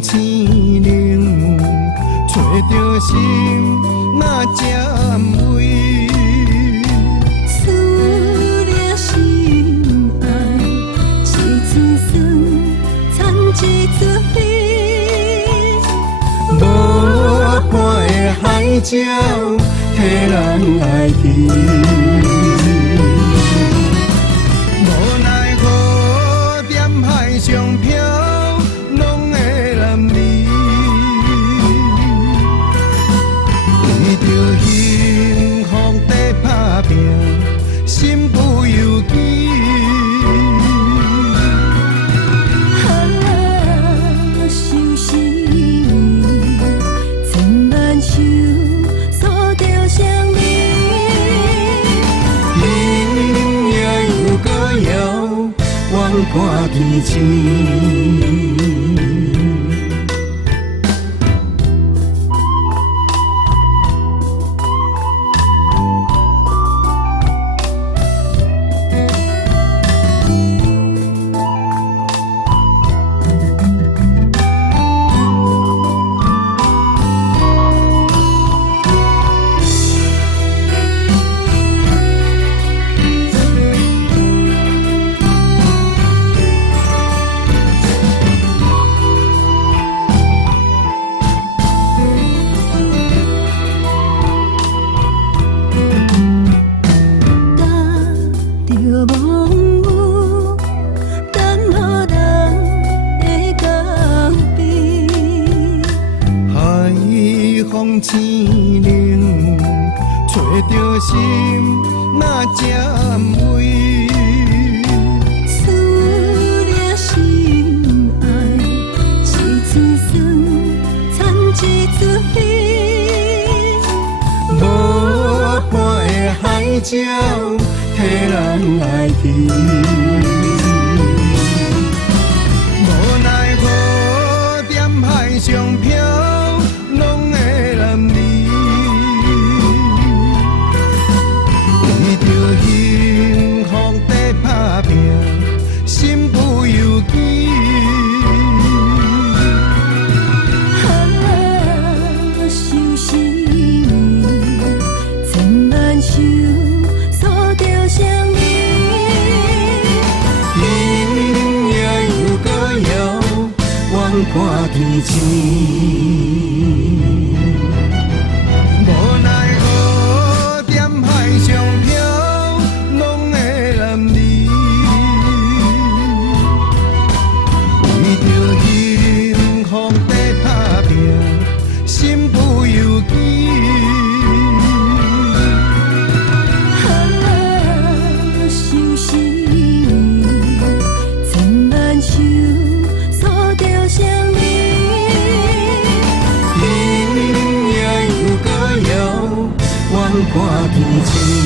风青冷，找着心那占位。思念心爱是酸酸，掺一樽味。无伴的海鸟，替人爱去。上飘拢会难离，为着幸福在打拼，身不由己。伤心，千万想锁着双眉，天也又搁遥，望看天星。风青冷，找着心那占位。思念心爱是酸酸，掺一樽味。无伴的海鸟，替人爱去。无奈何在海上漂。身不由己，伤心，千万想锁着双眉，天也又搁遥，望看天星。无奈何在海上漂，拢会难离。为着幸福在打拼，身不由己。伤心，千万想锁着双眉，天也又搁遥，望看天星。